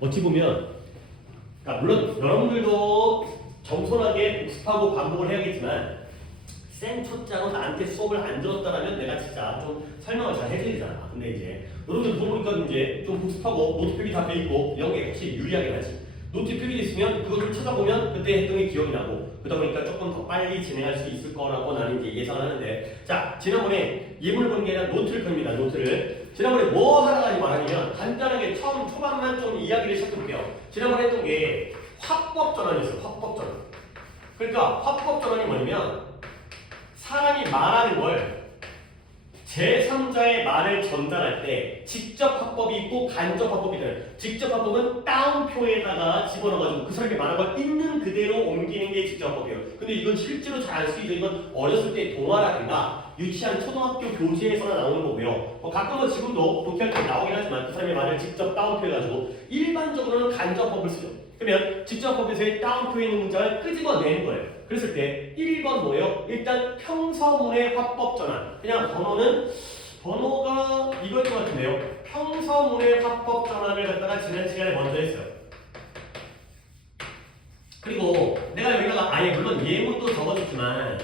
어찌 보면 그러니까 물론 여러분들도 겸손하게 복습하고 반복을 해야겠지만 생초짜로 나한테 수업을 안 들었다라면 내가 진짜 좀 설명을 잘 해줘야 되잖아. 근데 이제 여러분들 보니까 이제 좀 복습하고 노트 필기 다 돼있고 이런 게 혹시 유리하게 하지. 노트 필기 있으면 그것을 찾아보면 그때 했던 게 기억이 나고 그러다 보니까 조금 더 빨리 진행할 수 있을 거라고 나는 이제 예상을 하는데, 자 지난번에 예문을 보는 게 아니라 노트를 펴니다. 노트를 지난번에 뭐 하다가 말하냐면 간단하게 처음 초반만 좀 이야기를 시작해볼게요. 지난번에 했던 게 화법 전환이었어요. 화법 전환. 그러니까 화법 전환이 뭐냐면 사람이 말하는 걸 제3자의 말을 전달할 때 직접 화법이 있고 간접 화법이 돼요. 직접 화법은 따옴표에다가 집어넣어가지고 그 사람이 말한 걸 있는 그대로 옮기는 게 직접 화법이에요. 근데 이건 실제로 잘 안 쓰이죠. 이건 어렸을 때 동화라든가 유치한 초등학교 교재에서나 나오는 거고요. 가끔은 지금도 독해할 때 나오긴 하지만 그 사람의 말을 직접 따옴표해가지고 일반적으로는 간접법을 쓰죠. 그러면 직접법에서의 따옴표에 있는 문장을 끄집어내는 거예요. 그랬을 때 1번 뭐예요? 일단 평서문의 화법 전환. 그냥 번호가 이걸 것 같은데요. 평서문의 화법 전환을 갖다가 지난 시간에 먼저 했어요. 그리고 내가 여기다가 아예 물론 예문도 적어줬지만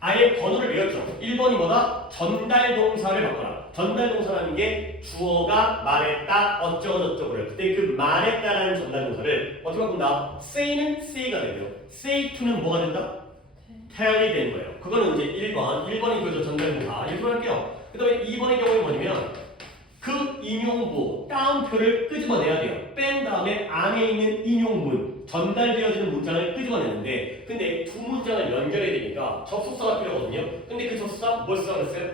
아예 번호를 외웠죠. 1번이 뭐다? 전달 동사를 바꿔라. 전달 동사라는 게 주어가 말했다 어쩌고저쩌고를, 그때 그 말했다라는 전달 동사를 어떻게 바꾼다? say는 say가 되고요. say to는 뭐가 된다? tell이 되는 거예요. 그거는 이제 1번이 그죠. 전달 동사. 이렇게 할게요. 그 다음에 2번의 경우에 뭐냐면 그 인용부 따옴표를 끄집어내야 돼요. 뺀 다음에 안에 있는 인용문 전달되어지는 문장을 끄집어내는데, 근데 두 문장을 연결해야 되니까 접속사가 필요하거든요. 근데 그 접속사 뭘 쓰라고 했어요?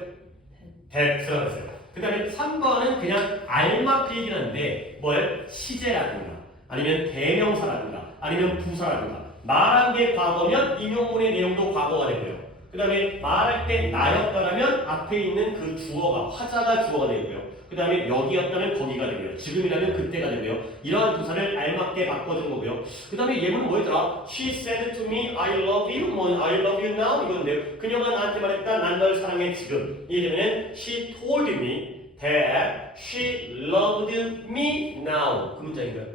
that 쓰라고 했어요. 그 다음에 3번은 그냥 알맞게 얘기하는데 뭘? 시제라든가 아니면 대명사라든가 아니면 부사라든가 말한 게 과거면 인용문의 내용도 과거가 되고요. 그 다음에 말할 때 나였다라면 앞에 있는 그 주어가 화자가 주어가 되고요. 그 다음에 여기였다면 거기가 되고요. 지금이라면 그때가 되고요. 이러한 부사를 알맞게 바꿔준 거고요. 그 다음에 예문은 뭐였더라? She said to me, I love you. 뭐 I love you now 이건데요. 그녀가 나한테 말했다. 난 널 사랑해 지금. 이 예문은 She told me that she loved me now. 그 문장인가요?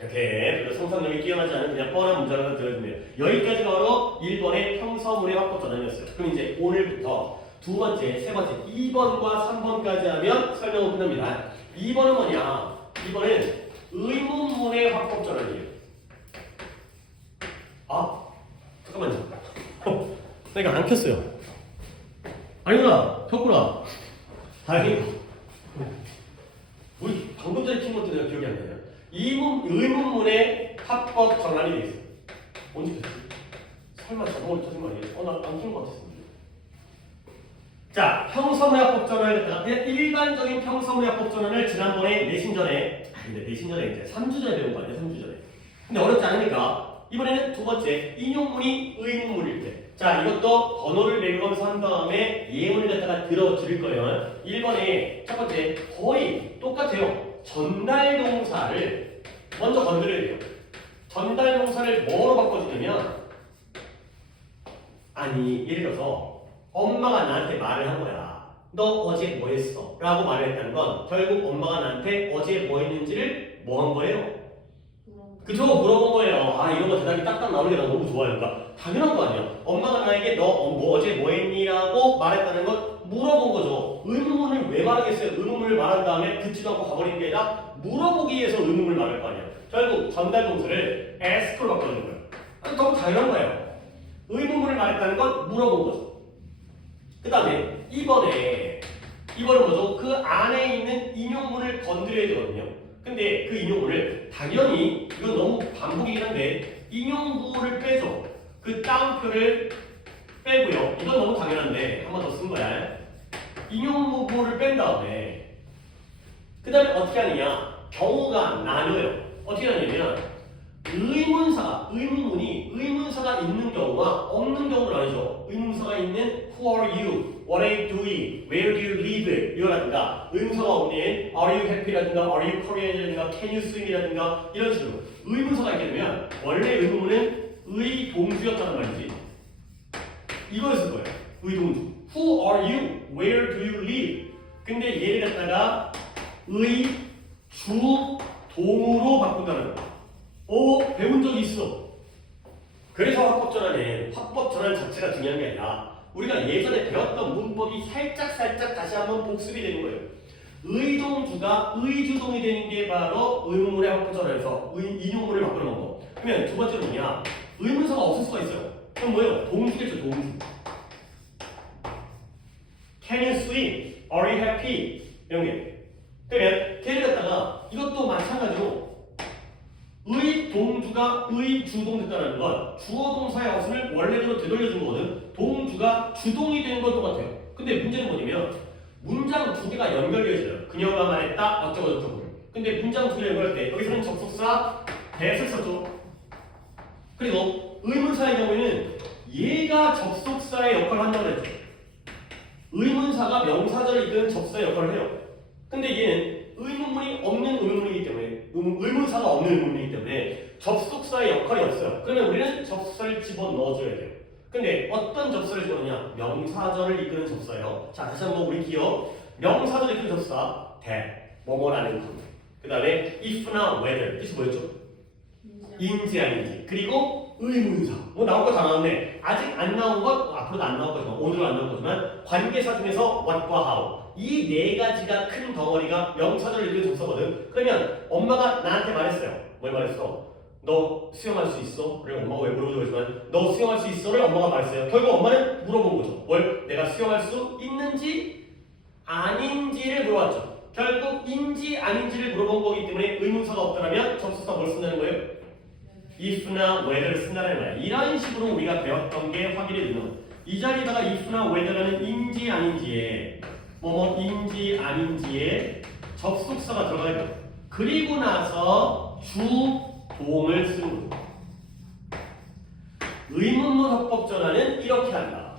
이렇게 별로 상상력이 뛰어나지 않은 그냥 뻔한 문장을 하나 들어주네요. 여기까지가 바로 1번의 평서문의 화법 전환이었어요. 그럼 이제 오늘부터 두 번째, 세 번째, 2번과 3번까지 하면 설명은 끝납니다. 2번은 뭐냐? 2번은 의문문의 화법 전환이에요. 아, 잠깐만요. 나 이거 안 켰어요. 아니구나, 켰구나. 다행이다. 우리 방금 전에 킨 것도 내가 기억이 안 나요. 의문문의 화법 전환이 돼 있어요. 언제 켰지? 설마 자동으로 켜진 거 아니에요? 나안 킨 것 같았어. 자, 평서문의 화법 전환을 갖다가 그냥 일반적인 평서문의 화법 전환을 지난번에 내신 전에, 근데 내신 전에 이제 3주 전에 배운 거 아니에요? 3주 전에. 근데 어렵지 않으니까 이번에는 두 번째, 인용문이 의문문일 때. 자, 이것도 번호를 매기면서 한 다음에 예문을 갖다가 들어줄 거예요. 1번에 첫 번째, 거의 똑같아요. 전달 동사를 먼저 건드려야 돼요. 전달 동사를 뭐로 바꿔주냐면, 아니, 예를 들어서 엄마가 나한테 말을 한 거야. 너 어제 뭐 했어? 라고 말을 했다는 건 결국 엄마가 나한테 어제 뭐 했는지를 뭐 한 거예요? 그쵸? 물어본 거예요. 아, 이런 거 대답이 딱딱 나오는 게 나 너무 좋아요. 그러니까 당연한 거 아니야. 엄마가 나에게 너 어제 뭐 했니? 라고 말했다는 건 물어본 거죠. 의문문을 왜 말하겠어요? 의문문을 말한 다음에 듣지도 않고 가버리는 게 아니라 물어보기 위해서 의문문을 말할 거 아니야. 결국 전달 동사를 ask로 바꿔주는 거예요. 아니, 너무 당연한 거예요. 의문문을 말했다는 건 물어본 거죠. 그 다음에 2번은 뭐죠? 그 안에 있는 인용문을 건드려야 되거든요. 근데 그 인용문을 당연히 이건 너무 반복이긴 한데 인용부를 빼죠. 그 따옴표를 빼고요. 이건 너무 당연한데 한 번 더 쓴 거야. 인용부를 뺀 다음에 그 다음에 어떻게 하느냐? 경우가 나뉘어요. 어떻게 하냐면 의문사가 있는 경우와 없는 경우를 나누죠. 의문사가 있는 Who are you? What are you doing? Where do you live? 이거라든가 의문사가 없는 Are you happy라든가 Are you Korean이라든가 Can you swim이라든가 이런 식으로 의문사가 있게 되면 원래 의문문은 의동주였다는 말이지. 이걸 쓸 거예요. 의동주. Who are you? Where do you live? 근데 얘를 갖다가 의주 부분이 살짝 다시 한번 복습이 되는 거예요. 의동주가 의주동이 되는 게 바로 의문문의 합법전환에서 인용문을 바꾸는 거. 그러면 두 번째로 뭐냐? 의문사가 없을 수가 있어요. 그럼 뭐예요? 동주겠죠, 동주. Can you swim? Are you happy? 이런 게. 그러면 걔를 갖다가 이것도 마찬가지로 의동주가 의주동 됐다는 건 주어 동사의 어순을 원래대로 되돌려준 거거든. 동주가 주동이 되는 건 똑같아요. 근데 문제는 뭐냐면 문장 두 개가 연결되어져요. 그녀가 말했다 어쩌고저쩌고. 근데 문장 두 개를 연결할 때 여기서는 접속사 대를 썼죠. 그리고 의문사의 경우에는 얘가 접속사의 역할을 한다고 했죠. 의문사가 명사절을 이끄는 접속사의 역할을 해요. 근데 얘는 의문문이 없는 의문문이기 때문에 의문사가 없는 의문문이기 때문에 접속사의 역할이 없어요. 그러면 우리는 접속사를 집어넣어줘야 돼요. 근데 어떤 접속사를 집어넣냐? 명사절을 이끄는 접속사예요. 자, 다시 한번 우리 기억. 명사절을 이끄는 접속사 that, 뭐뭐라는 것. 그 다음에 if나 whether, 뜻이 뭐였죠? 인지 아닌지. 그리고 의문사. 뭐 나올 거 다 나왔네. 아직 안 나온 것, 앞으로도 안 나올 거지만, 오늘은 안 나올 거지만 관계사 중에서 what과 how. 이 네 가지가 큰 덩어리가 명사절을 이끄는 접속사거든. 그러면 엄마가 나한테 말했어요. 뭘 말했어? 너 수영할 수 있어? 그래 엄마가 왜 물어보지 모르지만 너 수영할 수 있어?를 엄마가 말했어요. 결국 엄마는 물어본 거죠. 뭘? 내가 수영할 수 있는지 아닌지를 물어봤죠. 결국 인지 아닌지를 물어본 거기 때문에 의문사가 없다면 접속사 뭘 쓴다는 거예요? if나 whether를 쓴다는 거야. 이런 식으로 우리가 배웠던 게 확인이 되는 거예요. 이 자리에다가 if나 whether라는 인지 아닌지에 뭐뭐인지 아닌지에 접속사가 들어가야 돼요. 그리고 나서 주동을 쓰는 거죠. 의문문 합법 전환은 이렇게 한다.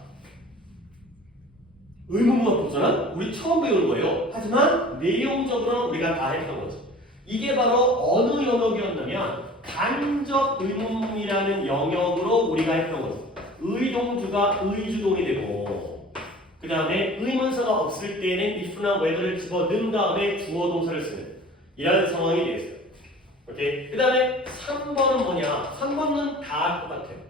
의문문 합법 전환 우리 처음 배우는 거예요. 하지만 내용적으로는 우리가 다 했던 거죠. 이게 바로 어느 영역이었냐면 간접 의문문이라는 영역으로 우리가 했던 거죠. 의동주가 의주동이 되고 그 다음에 의문사가 없을 때에는 if나 whether를 집어넣은 다음에 주어 동사를 쓰는 이런 상황이 되겠어요. 오케이? 그 다음에 3번은 뭐냐? 3번은 다 똑같아요.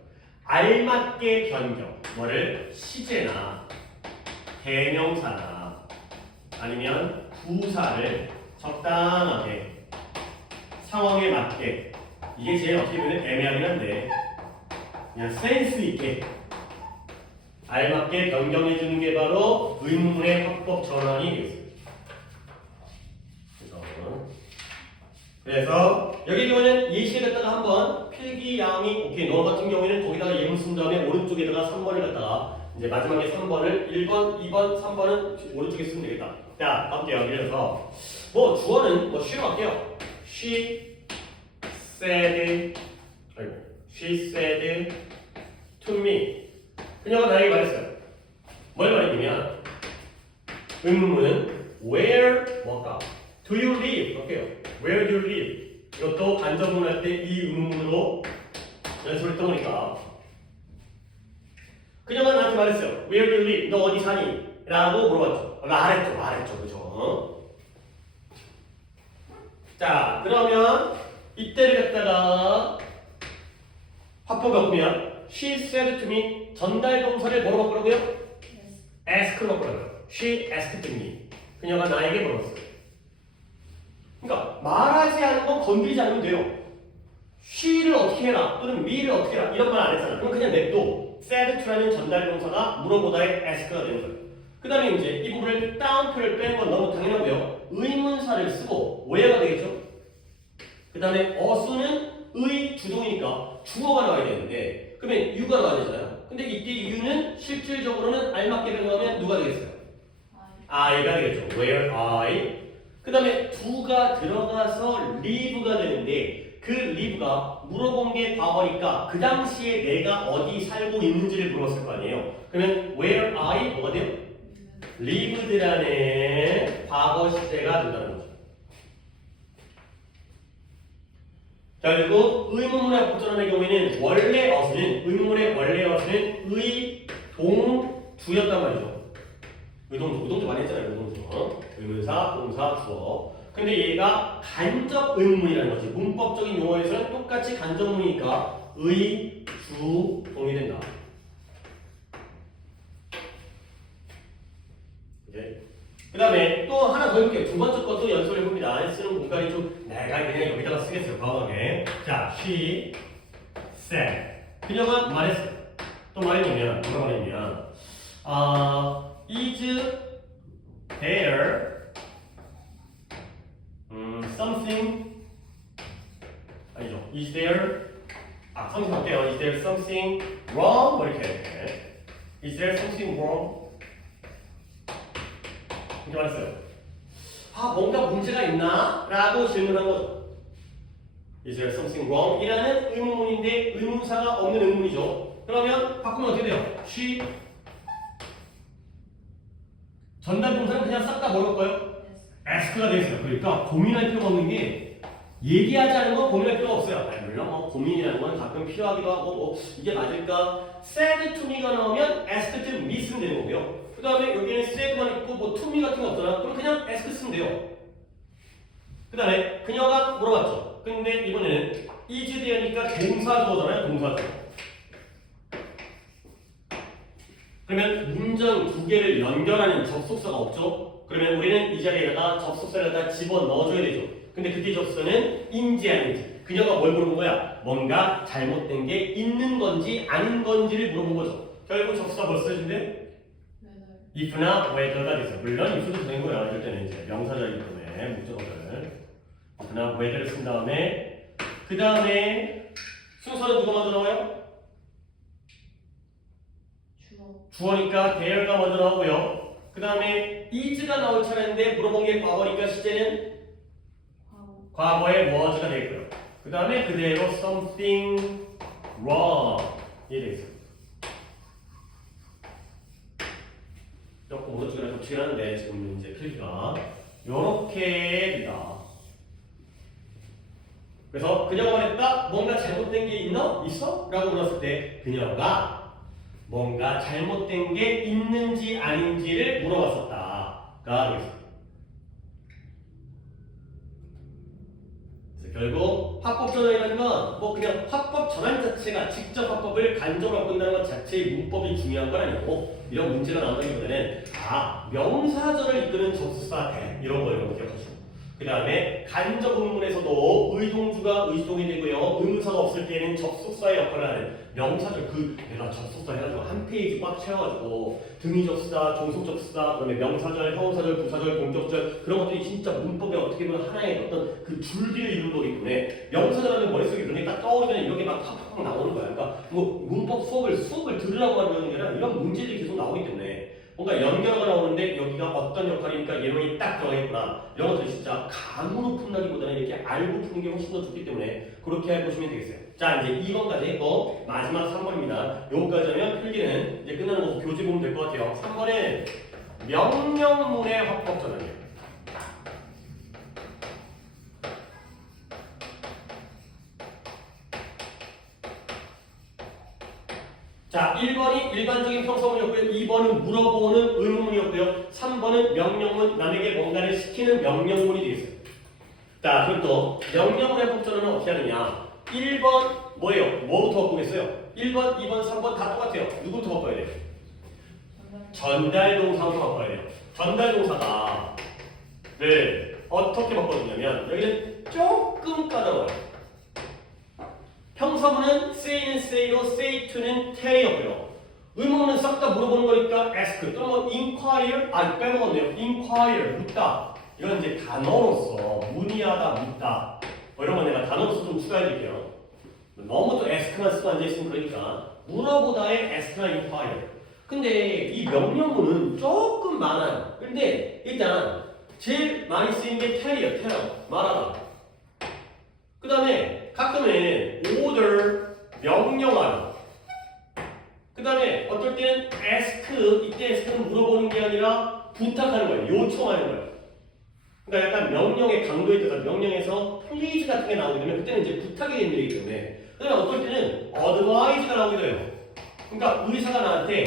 알맞게 변경. 뭐를? 시제나 대명사나 아니면 부사를 적당하게 상황에 맞게 이게 제일 어떻게 보면 애매하긴 한데 그냥 센스 있게 알맞게 변경해 주는 게 바로 의문문의 합법 전환이 되겠습니다. 그래서 여기 경우는 예시에 갖다가 한번 필기양이 오케이 너 같은 경우에는 거기다가 예문 쓴 다음에 오른쪽에다가 3번을 갖다가 이제 마지막에 3번을 1번, 2번, 3번은 오른쪽에 쓰면 되겠다. 자, 갈게요. 그래서 뭐 주어는 뭐 she로 할게요. She said to me. 그녀가 나에게 말했어요. 뭘 말했냐면 의문문은 where 뭘까? Do you live? 할게요. Where do you live? 이것도 간접문 할 때 이 의문문으로 연습을 했던 거니까 그녀가 나한테 말했어요. Where do you live? 너 어디 사니? 라고 물어봤죠. 말했죠. 그죠? 자, 그러면 이때를 갖다가 화법 바꾸면 She said to me 전달 동사를 뭐로 바꾸라고요? ask로 바꾸라고요. She asked me. 그녀가 나에게 물었어요. 그러니까 말하지 않은 건 건드리지 않으면 돼요. she를 어떻게 해라 또는 me를 어떻게 해라 이런 말 안 했잖아. 그럼 그냥 냅둬. said to라는 전달 동사가 물어보다의 ask가 되는 거예요. 그 다음에 이제 이 부분을 down표를 빼는 건 너무 당연하고요. 의문사를 쓰고 where가 되겠죠. 그 다음에 어수는 의 주동이니까 주어가 나와야 되는데 그러면 you가 나와야 되잖아요. 근데 이때 you는 실질적으로는 알맞게 변경하면 누가 되겠어요? I가 되겠죠. Where I. 그 다음에 do가 들어가서 live가 되는데 그 live가 물어본 게 과거니까 그 당시에 내가 어디 살고 있는지를 물었을 거 아니에요. 그러면 where I 뭐가 돼요? lived 안에 과거 시제가 된다는 거죠. 자, 그리고 의문문의 합법전환의 경우에는 원래 어순은 의문문의 원래 어순은 의동주였단 말이죠. 의동주 많이 했잖아요. 의동주. 의문사, 동사, 주어. 근데 얘가 간접 의문문이라는 거지. 문법적인 용어에서는 똑같이 간접문이니까 의, 주, 동이 된다. 그 다음에 또 하나 더 해볼게요. 두 번째 것도 연습을 해봅니다. 쓰는 공간이 좀 내가 그냥 여기다가 쓰겠어요. 과감하게. 자, she said. 그녀가 말했어요. 또 말했냐면 뭐가 말했냐? Is there something 아니죠. Is there something 어때요? Is there something wrong? 뭐 이렇게 Is there something wrong? 이렇게 말했어요. 뭔가 문제가 있나? 라고 질문한 거죠. Is there something wrong? 이라는 의문문인데 의문사가 없는 의문이죠. 그러면 바꾸면 어떻게 돼요? She 전달 동사는 그냥 싹 다 뭐로 바꿔요? ask가 되겠어요. 그러니까 고민할 필요가 없는 게 얘기하지 않은 건 고민할 필요가 없어요. 물론 고민이라는 건 가끔 필요하기도 하고 이게 맞을까? said to me가 나오면 asked to me 쓰면 되는 거고요. 그 다음에 여기는 said만 있고 to me 같은 거 없잖아. 그럼 그냥 ask 쓰면 돼요. 그 다음에 그녀가 물어봤죠. 근데 이번에는 is there니까 동사 주어잖아요. 동사 주어. 그러면 문장 두 개를 연결하는 접속사가 없죠. 그러면 우리는 이 자리에다가 접속사를 다 집어 넣어줘야 되죠. 근데 그때 접속사는 인지 아닌지. 그녀가 뭘 물어본 거야? 뭔가 잘못된 게 있는 건지 아닌 건지를 물어본 거죠. 결국 접속사 벌써 해준대? if나 whether가 됐어요. 물론 if도 된 거야. 이럴 때는 이제 명사절이기 때문에 목적어를 if나 whether를 쓴 다음에 그 다음에 순서는 누가 먼저 나와요? 주어니까 there가 먼저 나오고요. 그 다음에 is가 나올 차례인데 물어본 게 과거니까 시제는 과거의 was가 되고요. 그 다음에 그대로 something wrong 이 되겠어요. 조금 오른쪽이랑 좀 튀는데 지금 이제 필기가 요렇게 됩니다. 그래서 그녀가 말했다. 뭔가 잘못된 게 있나? 있어? 라고 물었을 때 그녀가 뭔가 잘못된 게 있는지 아닌지를 물어봤었다가 되겠습니다. 그래서 결국 합법 전환이라는 건 뭐 그냥 합법 전환 자체가 직접 합법을 간접으로 바꾼다는 것 자체의 문법이 중요한 건 아니고 이런 문제가 나온다기보다는 명사절을 이끄는 접속사 대 이런 거 기억하시고 그 다음에 간접 의문에서도 의동주가 의동이 되고요. 의문사가 없을 때는 접속사의 역할을 하는 명사절 내가 접속사 해가지고 한 페이지 꽉 채워가지고 등위 접수사, 종속 접수사, 그다음에 명사절, 형용사절, 부사절, 공격절 그런 것들이 진짜 문법에 어떻게 보면 하나의 어떤 그 줄기를 이루는 거기 때문에 명사절 하면 머릿속에 그런 게 딱 떠오르면 이런 게 막 팍팍 나오는 거야. 그러니까 뭐 문법 수업을 들으라고 하는 게 아니라 이런 문제들이 계속 나오기 때문에 뭔가 연결어가 나오는데 여기가 어떤 역할이니까 예문이 딱 들어가겠구나. 이런 것들이 진짜 감으로 푼다기보다는 이렇게 알고 푸는 게 훨씬 더 좋기 때문에 그렇게 해보시면 되겠어요. 자, 이제 2번까지 했고 마지막 3번입니다. 요거까지 하면 필기는 이제 끝나는 거 교재 보면 될 것 같아요. 3번은 명령문의 합법 전환이에요. 자, 1번이 일반적인 평서문이었고요. 2번은 물어보는 의문문이었고요. 3번은 명령문, 남에게 뭔가를 시키는 명령문이 되겠어요. 자, 그럼 또 명령문의 합법전환은 어떻게 하느냐? 1번 뭐예요? 뭐부터 바꾸겠어요? 1번, 2번, 3번 다 똑같아요. 누구부터 바꿔야 돼요? 전달동사부터 바꿔야 돼요. 전달동사가 어떻게 바꿔주냐면 여기는 조금 까다로워요. 평서문은 say는 say로 say to는 tell이었고요. 의문문은 싹 다 물어보는 거니까 ask 또는 뭐 inquire 빼먹었네요. inquire 묻다. 이건 이제 단어로서 문의하다 묻다. 이런 거 내가 단어로서 좀 추가해 드릴게요. 너무 또 ask만 쓰고 앉아있으면 그러니까 물어보다의 ask나 inquire. 근데 이 명령문은 조금 많아요. 근데 일단 제일 많이 쓰이는 게 tell이에요. tell 말하다. 그 다음에 가끔은 order 명령하다. 그 다음에 어떨 때는 ask 이때 ask는 물어보는 게 아니라 부탁하는 거예요. 요청하는 거예요. 그러니까 약간 명령의 강도에 따라서 명령에서 please 같은 게 나오게 되면 그때는 이제 부탁이 되는 일이기 때문에 그다음에 어떨 때는 advise가 나오기도 해요. 그러니까 의사가 나한테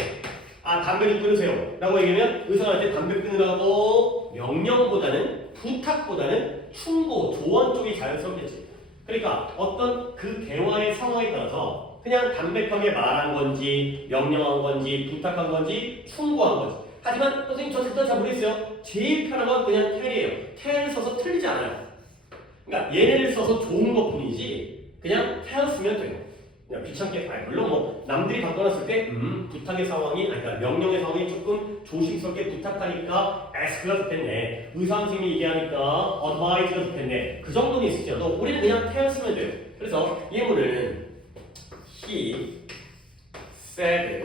담배 좀 끊으세요 라고 얘기하면 의사가 나한테 담배 끊으라고 명령보다는 부탁보다는 충고, 조언 쪽이 자연스럽겠지. 그러니까 어떤 그 대화의 상황에 따라서 그냥 담백하게 말한 건지 명령한 건지 부탁한 건지 충고한 건지 하지만 선생님 저 일단 잘 모르겠어요. 제일 편한 건 그냥 tell이에요. tell 써서 틀리지 않아요. 그러니까 얘네를 써서 좋은 것 뿐이지 그냥 tell 쓰면 돼요. 그냥 귀찮게 물론 뭐 남들이 바꿔놨을 때 부탁의 상황이 그러니까 명령의 상황이 조금 조심스럽게 부탁하니까 ask가 좋겠네. 의사 선생님이 얘기하니까 advise가 좋겠네. 그 정도는 있을지라도 우리는 그냥 tell 쓰면 돼요. 그래서 예문은 he said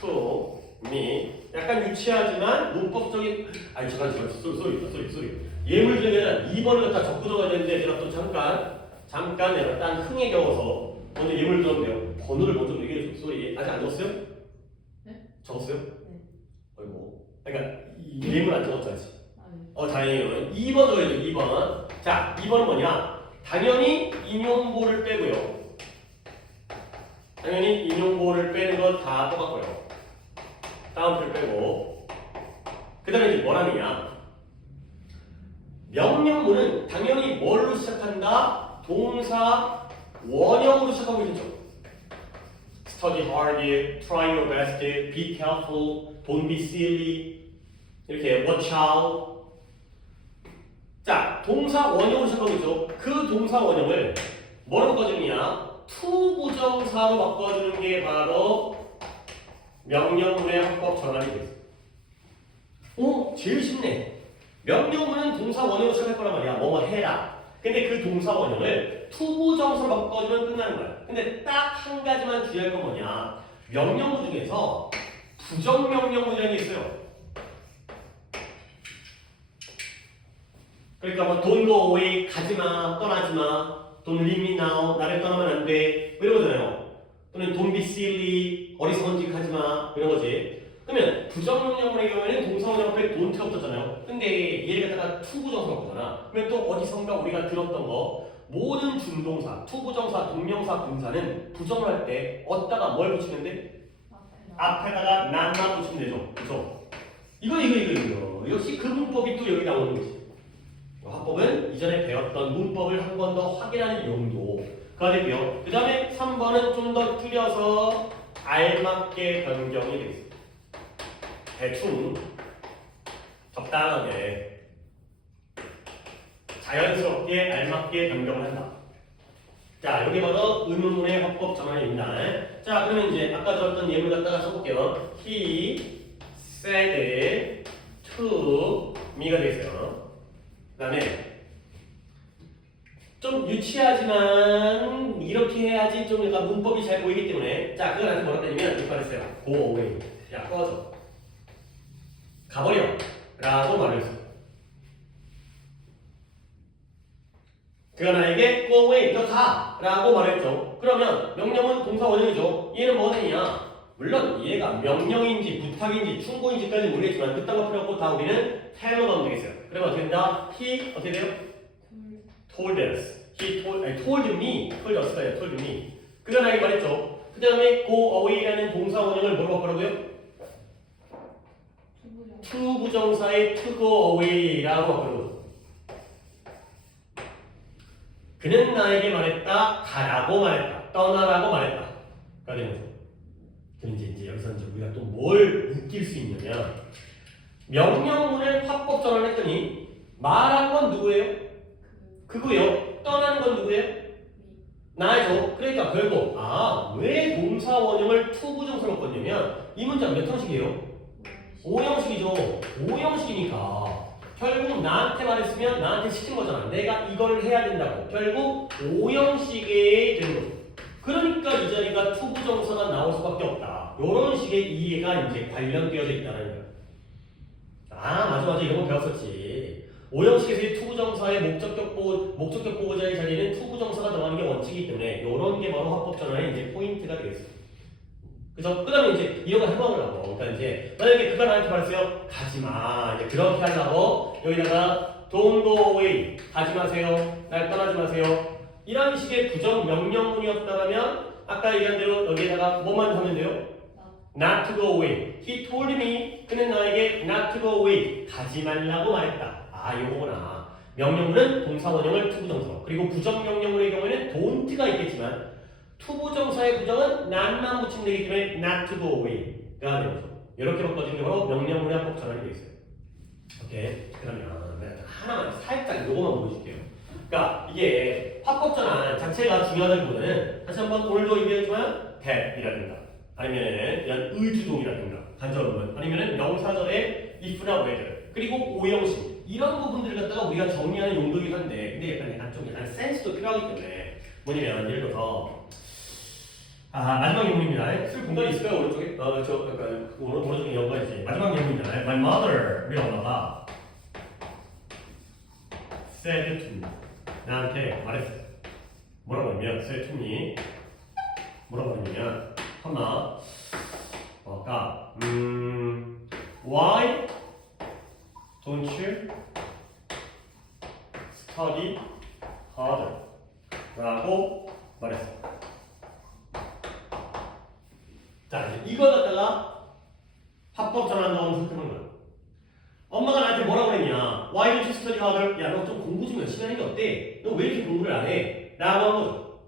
to me 약간 유치하지만 문법적인 잠깐 소리 예물 중에는 2번을 갖다 적고 들어가야 되는데 제가 또 잠깐 내가 딴 흥에 겨워서 먼저 예물 들었는데요. 번호를 먼저 얘기해 줘. 소리 아직 안 적었어요? 네? 적었어요? 네. 어이구 그러니까 이 예물 안 적었지 아직. 네. 다행이에요. 2번 적어야 돼. 2번. 자 2번은 뭐냐? 당연히 인용보를 빼고요. 당연히 인용보를 빼는 건 다 똑같고요. 다운표를 빼고 그 다음에 이제 뭐라느냐? 명령문은 당연히 뭘로 시작한다? 동사 원형으로 시작하고 있겠죠. Study hard, try your best, be careful, don't be silly 이렇게 watch out. 자, 동사 원형으로 시작하고 있죠. 그 동사 원형을 뭐로 바꿔주느냐? to 부정사로 바꿔주는 게 바로 명령문의 합법 전환이 되겠습니다. 오, 제일 쉽네. 명령문은 동사 원형으로 시작할 거란 말이야. 뭐뭐 해라. 근데 그 동사 원형을 to 부정사로 바꿔주면 끝나는 거야. 근데 딱 한 가지만 주의할 건 뭐냐? 명령문 중에서 부정명령문이라는 게 있어요. 그러니까 뭐 don't go away, 가지마, 떠나지마, don't leave me now, 나를 떠나면 안 돼, 이런 거잖아요. 또는 don't be silly, 어리석은짓하지마, 이런 거지. 그러면 부정명령문의 경우에는 동사 원형 앞에 don't가 없었잖아요. 근데 얘를 갖다가 to 부정사로 바꾸잖아. 그러면 또 어디선가 우리가 들었던 거 모든 준동사, to 부정사, 동명사, 분사는 부정을 할 때 어디다가 뭘 붙이면 돼? 앞에다가 not만 붙이면 되죠. 그죠? 이거. 역시 그 문법이 또 여기 나오는 거지. 화법은 이전에 배웠던 문법을 한 번 더 확인하는 용도가 되고요. 그 다음에 3번은 좀 더 줄여서 알맞게 변경이 되겠습니다. 대충 적당하게 자연스럽게 알맞게 변경을 한다. 자, 여기 바로 의문문의 화법 전환입니다. 자, 그러면 이제 아까 들었던 예문 갖다가 써볼게요. He said to me가 되겠어요. 그 다음에 좀 유치하지만 이렇게 해야지 좀 약간 문법이 잘 보이기 때문에 자, 그걸 나한테 뭐라 했냐면 이렇게 말했어요. Go away. 야, 꺼져. 가버려. 라고 말을 했어요. 그가 나에게 go away, 너 가! 라고 말했죠. 그러면 명령은 동사 원형이죠. 얘는 뭐 되냐? 물론 얘가 명령인지 부탁인지 충고인지까지 모르겠지만 그딴 거 필요 없고 다 우리는 tell로 가면 되겠어요. 그러면 어떻게 된다? He 어떻게 돼요? told us. He told me. told us가 아니라 told me. 그가 나에게 말했죠. 그 다음에 go away라는 동사 원형을 뭐로 바꾸라고요? to 부정사의 to go away라고 바꾸라고. 그는 나에게 말했다. 가라고 말했다. 떠나라고 말했다. 가 되는 거죠. 그럼 이제 여기서 이제 우리가 또 뭘 느낄 수 있느냐? 명령문을 화법 전환했더니 말한 건 누구예요? 그거요. 떠나는 건 누구예요? 나죠. 그러니까 결국 왜 동사 원형을 to 부정사로 바꿨냐면 이 문장 몇 형식이에요? 5형식이죠. 5형식이니까 결국 나한테 말했으면 나한테 시킨 거잖아. 내가 이걸 해야 된다고. 결국 5형식이 되는 거죠. 그러니까 이 자리가 to 부정사가 나올 수밖에 없다. 이런 식의 이해가 이제 관련되어져 있다는 거예요. 맞아. 이런 거 배웠었지. 5형식에서의 to 부정사의 목적격 보호자의 자리에는 to 부정사가 들어가는 게 원칙이기 때문에 이런 게 바로 화법 전환의 이제 포인트가 되겠습니다. 그죠? 그 다음에 이제 이런 거 해먹으려고. 그러니까 이제 만약에 그가 나한테 말했어요. 가지마. 이제 그렇게 하려고 여기다가 don't go away. 가지 마세요. 날 떠나지 마세요. 이런 식의 부정 명령문이었다면 아까 얘기한 대로 여기에다가 뭐만 하면 돼요? Not to go away. He told me. 그는 나에게 not to go away. 가지 말라고 말했다. 요거구나. 명령문은 동사 원형을 to 부정사. 그리고 부정 명령문의 경우에는 don't가 있겠지만 to 부정사의 부정은 not만 붙이면 되기 때문에 not to go away가 되는 거죠. 이렇게 바꿔주는 게 바로 명령문의 합법 전환이 되어 있어요. 오케이. 그러면 내가 하나만 살짝 요거만 보여줄게요. 그러니까 이게 합법 전환 자체가 중요하다기보다는 다시 한번 오늘도 얘기했지만 that이라든가 아니면은 이런 의주동이라든가 간접문 아니면은 명사절의 if나 whether 그리고 오형식 이런 부분들을 갖다가 우리가 정리하는 용도이긴 한데 근데 약간 좀 약간 센스도 필요하기 때문에 뭐냐면 예를 들어서 마지막 예문입니다. 쓸 공간이 있을까요 오른쪽에? 저 약간 오른쪽에 연관이지. 마지막 예문입니다. My mother 우리 엄마가 said to me 나한테 말했어. 뭐라고 했냐면 said to me 뭐라고 했냐면 엄마 아까 why don't you study harder 라고 말했어. 자 이제 이걸 갖다가 합법 전환한다고 생각해보는 거야. 엄마가 나한테 뭐라고 그랬냐 why don't you study harder 야 너 좀 공부 좀 열심히 하는 게 어때? 너 왜 이렇게 공부를 안 해? 라고 한 거죠.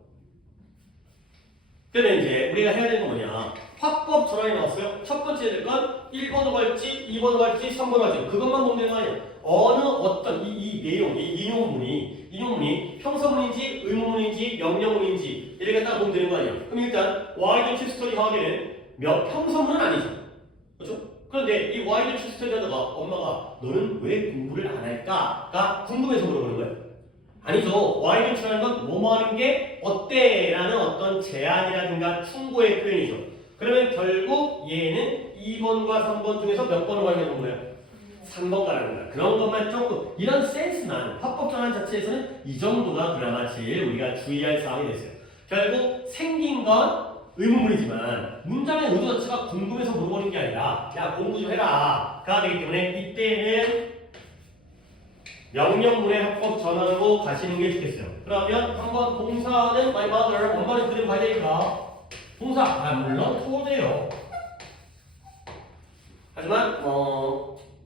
그러면 이제 우리가 해야 되는 건 뭐냐 합법 전환이 나왔어요. 첫 번째 될 건 1번으로 갈지 2번으로 갈지 3번으로 갈지 그것만 보면 되는 거 아니야. 어느 어떤 이 내용 이 인용문이 평서문인지 의문문인지 명령문인지 이렇게 딱 보면 되는 거 아니야. 그럼 일단 why don't you study harder는 평서문은 아니죠. 그렇죠? 그런데 이 why don't you study 하다가 엄마가 너는 왜 공부를 안 할까?가 궁금해서 물어보는 거예요. 아니죠. why don't you 하는 건 뭐뭐 하는 게 어때? 라는 어떤 제안이라든가 충고의 표현이죠. 그러면 결국 얘는 2번과 3번 중에서 몇 번으로 가는 거예요? 3번 가라는 거야. 그런 것만 조금 이런 센스만 합법 전환 자체에서는 이 정도가 그나마 제일 우리가 주의할 사항이 됐어요. 결국 생긴 건 의문문이지만 문장의 의도 자체가 궁금해서 물어보는 게 아니라 야 공부 좀 해라 가 되기 때문에 이때는 명령문의 합법 전환으로 가시는 게 좋겠어요. 그러면 한번 동사는 my mother 엄마는 그대로 가야 되니까 동사 물론 told예요. 하지만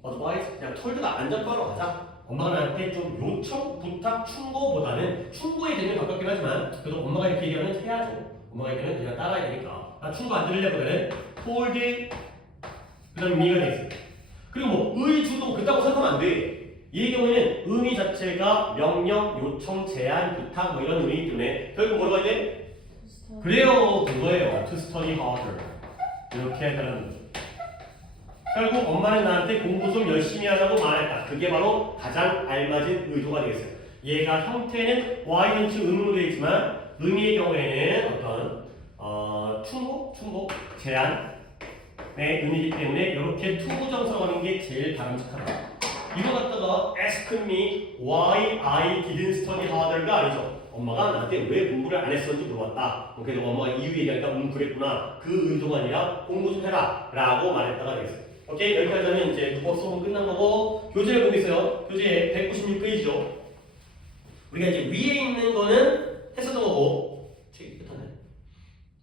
otherwise 그냥 told가 안전바로 가자. 엄마가 나한테 좀 요청, 부탁, 충고보다는 충고에 되게 가깝긴 하지만 그래도 엄마가 이렇게 얘기하면 해야죠. 엄마가 얘기하면 그냥 따라야 되니까 나 충고 안 들으려거든. told 그 다음에 me가 돼 있어요. 그리고 뭐 의주도 그따고 생각하면 안 돼. 이 경우에는 의미 자체가 명령, 요청, 제안, 부탁 뭐 이런 의미이기 때문에 결국 뭐라고 해야 돼? 그래요 그거예요. to study harder 이렇게 해달라는 거죠. 결국 엄마는 나한테 공부 좀 열심히 하라고 말했다. 그게 바로 가장 알맞은 의도가 되겠어요. 얘가 형태는 why don't you 의문으로 되어 있지만 의미의 경우에는 어떤 충고, 제안의 의미이기 때문에 이렇게 투부정사 하는 게 제일 바람직하다. 이거 갖다가 ask me why I didn't study harder가 아니죠. 엄마가 나한테 왜 공부를 안 했었는지 물어봤다. 그래서 엄마가 이유 얘기하니까 그랬구나. 그 의도가 아니라 공부 좀 해라 라고 말했다가 되겠어요. 오케이 여기까지 하면 이제 문법 수업은 끝난 거고 교재를 보겠어요. 교재 196페이지죠. 우리가 이제 위에 있는 거는 했었던 거고 책이 끝났네.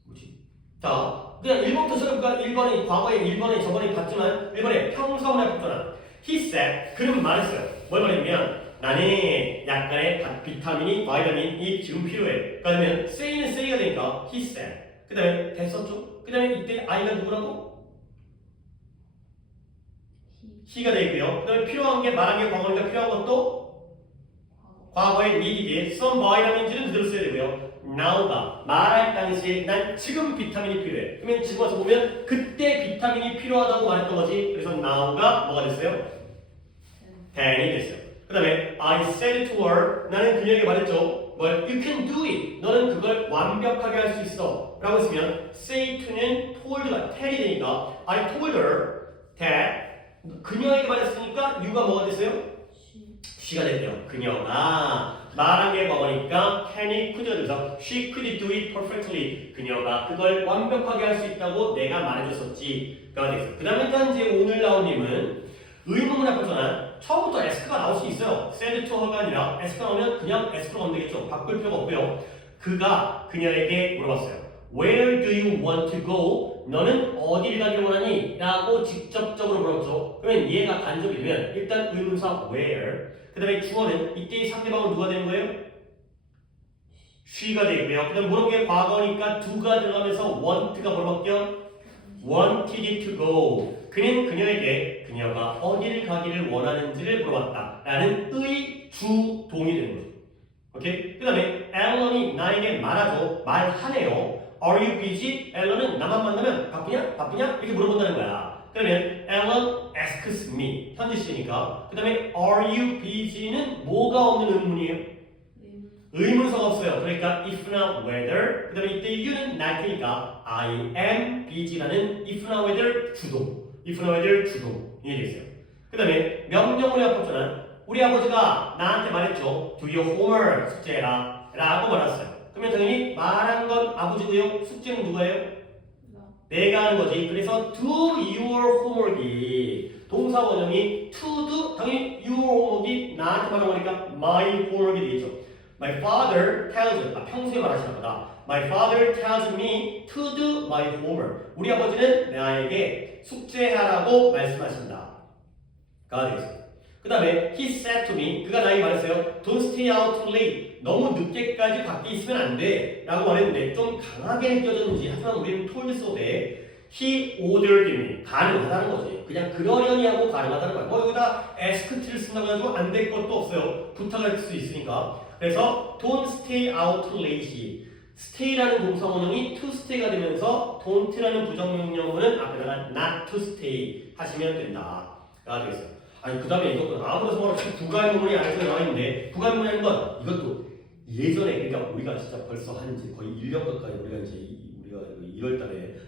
뭐지? 자 그냥 1번부터 시작해볼까? 1번이 과거에 1번에 저번에 봤지만 1번에 평서문에 봤잖아. He said, 그는 말했어요. 뭘 말했냐면 나는 약간의 비타민이 지금 필요해. 그러면 say는 say가 되니까 he said. 그 다음에 됐었죠? 그 다음에 이때 I가 누구라고? he가 되고요. 그 다음에 필요한 게 말한 게 과거니까 필요한 것도 과거의 needed, somebody라는지는 그대로 써야 되고요. now가 말할 당시에 난 지금 비타민이 필요해. 그러면 지금 와서 보면 그때 비타민이 필요하다고 말했던 거지. 그래서 now가 뭐가 됐어요? then이 됐어요. 그 다음에 I said to her 나는 그녀에게 말했죠. Well, you can do it. 너는 그걸 완벽하게 할 수 있어. 라고 했으면 say to는 told가 tell이 되니까 I told her that 그녀에게 말했으니까 you가 뭐가 됐어요? she가 됐대요. 그녀가 말한 게 과거니까 can이 could가 돼서 she could do it perfectly. 그녀가 그걸 완벽하게 할 수 있다고 내가 말해줬었지가 됐어요. 그 다음에 현재 오늘 나온 님은 의문문 합법 전환 처음부터 ask가 나올 수 있어요. said to her가 아니라 ask가 나오면 그냥 ask로 가면 되겠죠. 바꿀 필요가 없고요. 그가 그녀에게 물어봤어요. Where do you want to go? 너는 어디를 가기를 원하니? 라고 직접적으로 물었죠. 그러면 얘가 간접이 되면 일단 의문사 where 그 다음에 주어는 이때의 상대방은 누가 되는 거예요? she가 되고요. 그 다음에 물은 게 과거니까 do가 들어가면서 want가 뭐로 바뀌어? wanted to go 그는 그녀에게 그녀가 어디를 가기를 원하는지를 물어봤다 라는 의주동이 되는 거죠. 오케이? 그 다음에 앨런이 나에게 말하죠. 말하네요. Are you busy? 앨런은 나만 만나면 바쁘냐? 바쁘냐? 이렇게 물어본다는 거야. 그러면 앨런 asks me 현지시니까 그 다음에 Are you busy는 뭐가 없는 의문이에요? 의문사가 없어요. 그러니까 if not whether 그 다음에 이때 you는 날 테니까 I am busy라는 if not whether 주동 if not whether 주동이 되겠어요. 그 다음에 명령어를 합쳤잖아. 우리 아버지가 나한테 말했죠. Do your homework 숙제해라 라고 말했어요. 그러면 당연히 말한 건 아버지고요. 숙제는 누가예요? 내가 하는 거지. 그래서 do your homework이 동사 원형이 to do 당연히 your homework이 나한테 말한 거니까 my homework이 되겠죠. My father tells 평소에 말하시나 보다. My father tells me to do my homework. 우리 아버지는 나에게 숙제하라고 말씀하신다. 가 되겠습니다. 그 다음에 he said to me 그가 나에게 말했어요. Don't stay out too late. 너무 늦게까지 밖에 있으면 안 돼 라고 말했는데 좀 강하게 느껴졌는지 하지만 우리는 told 써도 돼. He ordered me. 가능하다는 거지. 그냥 그러려니 하고 가능하다는 거야. 뭐 여기다 ask를 쓴다고 해가지고 안 될 것도 없어요. 부탁할 수 있으니까. 그래서 don't stay out too late. stay라는 동사 원형이 to stay가 되면서 don't라는 부정명령어는 앞에다가 not to stay 하시면 된다. 가 되겠어요. 아니 그 다음에 이것도 아무래도 말로 부가의문문이 안에서 나와 있는데 부가의문이라는 건 이것도 예전에 그러니까 우리가 진짜 벌써 한지 거의 1년 가까이 우리가 이제 우리가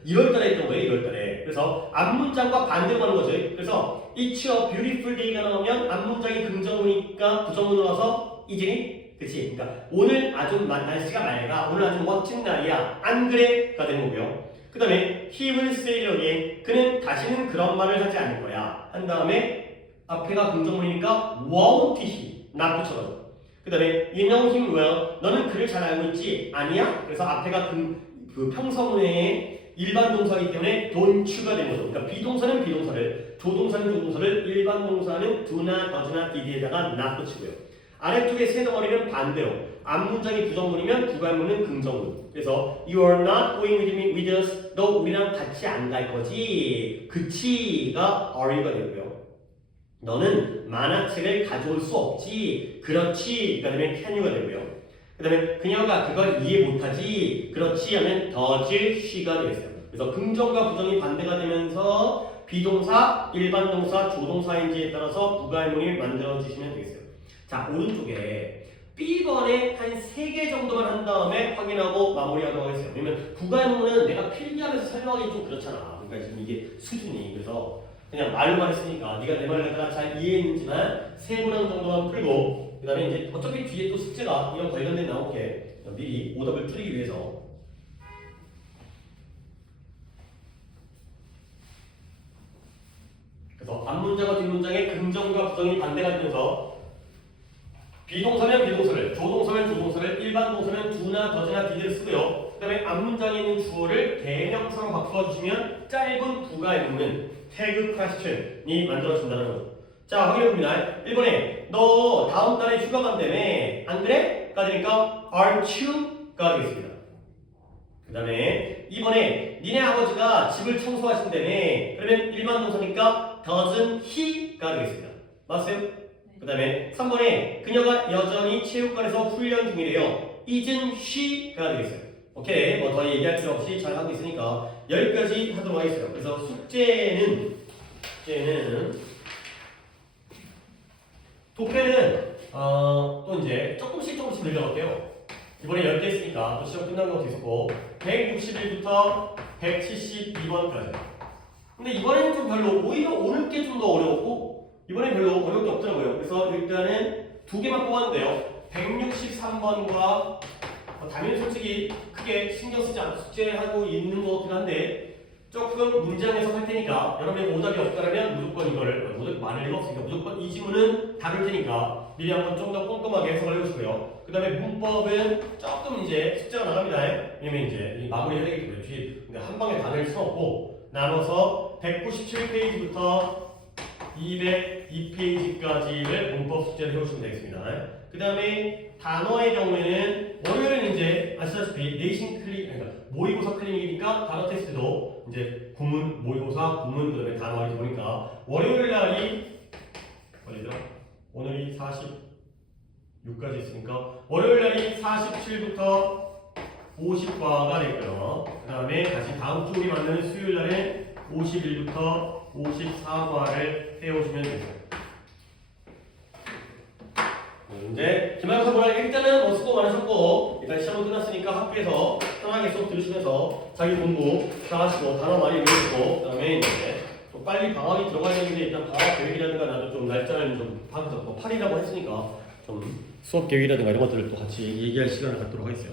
1월달에 했던 거예요. 1월달에. 그래서 앞문장과 반대로 가는 거죠. 그래서 It's a beautiful day가 나오면 앞문장이 긍정문이니까 부정문으로 와서 이제니 그치? 그러니까 오늘 아주 날씨가 맑아. 오늘 아주 멋진 날이야. 안 그래?가 되는 거고요. 그 다음에 he will say again. 그는 다시는 그런 말을 하지 않을 거야. 한 다음에 앞에가 긍정문이니까 won't he not 붙여가지고. 그 다음에 you know him well. 너는 그를 잘 알고 있지? 아니야? 그래서 앞에가 그 평서문의 일반 동사이기 때문에 don't가 되는 거죠. 그러니까 비동사는 비동사를, 조동사는 조동사를, 일반 동사는 do나 does나 did에다가 not 붙이고요. 아래쪽에 세 덩어리는 반대로 앞문장이 부정문이면 부가문은 긍정문. 그래서 You are not going with us. 너 우리랑 같이 안 갈 거지. 그치가 are가 되고요. 너는 만화책을 가져올 수 없지. 그렇지가 되면 can유가 되고요. 그 다음에 그녀가 그걸 이해 못하지. 그렇지 하면 does she가 되겠어요. 그래서 긍정과 부정이 반대가 되면서 비동사, 일반 동사, 조동사인지에 따라서 부가의문이 만들어지시면 되겠어요. 자, 오른쪽에 B번에 한 3개 정도만 한 다음에 확인하고 마무리하도록 하겠어요. 왜냐면 부가의문은 내가 필기하면서 설명하기 좀 그렇잖아. 그러니까 지금 이게 수준이. 그래서 그냥 말로만 했으니까 네가 내 말을 갖다가 잘 이해했는지만 3문항 정도만 풀고 그 다음에 이제 어차피 뒤에 또 숙제가 이런 관련된 나오게 미리 오답을 줄이기 위해서 그래서 앞문장과 뒷문장의 긍정과 부정이 반대가 되면서 비동사면 비동사를, 조동사면 조동사를, 일반 동사면 do나 does나 did를 쓰고요. 그 다음에 앞문장에 있는 주어를 대명사로 바꿔주시면 짧은 부가의문은 태그 question이 만들어진다는 거죠. 자, 확인해봅니다. 1번에 너 다음 달에 휴가 간다며 안 그래? 가 되니까 aren't you? 가 되겠습니다. 그 다음에 2번에 니네 아버지가 집을 청소하신다며 그러면 일반 동사니까 doesn't he? 가 되겠습니다. 맞으세요? 그 다음에 3번에 그녀가 여전히 체육관에서 훈련 중이래요. isn't she가 되겠어요. 오케이, 뭐 더 얘기할 필요 없이 잘 하고 있으니까 여기까지 하도록 하겠어요. 그래서 숙제는 독해는 또 이제 조금씩 늘려갈게요. 이번에 10개 했으니까 또 시험 끝난 것도 있었고 161부터 172번까지. 근데 이번에는 좀 별로 오히려 오늘 게 좀 더 어려웠고 이번에 별로 어려운 게 없더라고요. 그래서 일단은 2개만 뽑았는데요. 163번과 당연히 솔직히 크게 신경 쓰지 않고 숙제하고 있는 것 같긴 한데 조금 문장 해석할 테니까 여러분이 오답이 없다면 무조건 이거를 많을 리가 없으니까 무조건 이 지문은 다룰 테니까 미리 한번 좀 더 꼼꼼하게 해석을 해보시고요. 그 다음에 문법은 조금 이제 숙제가 나갑니다. 왜냐면 이제 이 마무리 해야 되기 때문에 뒤에 한 방에 다 낼 수는 없고 나눠서 197페이지부터 202페이지까지를 문법 숙제를 해오시면 되겠습니다. 그 다음에 단어의 경우에는 월요일은 이제 아시다시피 내신 클리닉, 그러니까 모의고사 클리닉이니까 단어 테스트도 이제 구문, 모의고사, 구문, 그 다음에 단어 이렇게 보니까 월요일 날이 어디더라? 오늘이 46까지 있으니까 월요일 날이 47부터 50과가 됐고요. 그 다음에 다시 다음 주 우리 만나는 수요일 날에 51부터 54과를 해오시면 됩니다. 이제 기말고사 보라니까 일단은 뭐 수고 많으셨고 일단 시험은 끝났으니까 학교에서 편하게 수업 들으시면서 자기 공부 다 하시고 단어 많이 외우시고 그 다음에 이제 또 빨리 방학이 들어가야 되는데 일단 방학 계획이라든가 나도 좀 날짜를 좀 봐서 또 8이라고 했으니까 좀 수업 계획이라든가 이런 것들을 또 같이 얘기할 시간을 갖도록 하겠어요.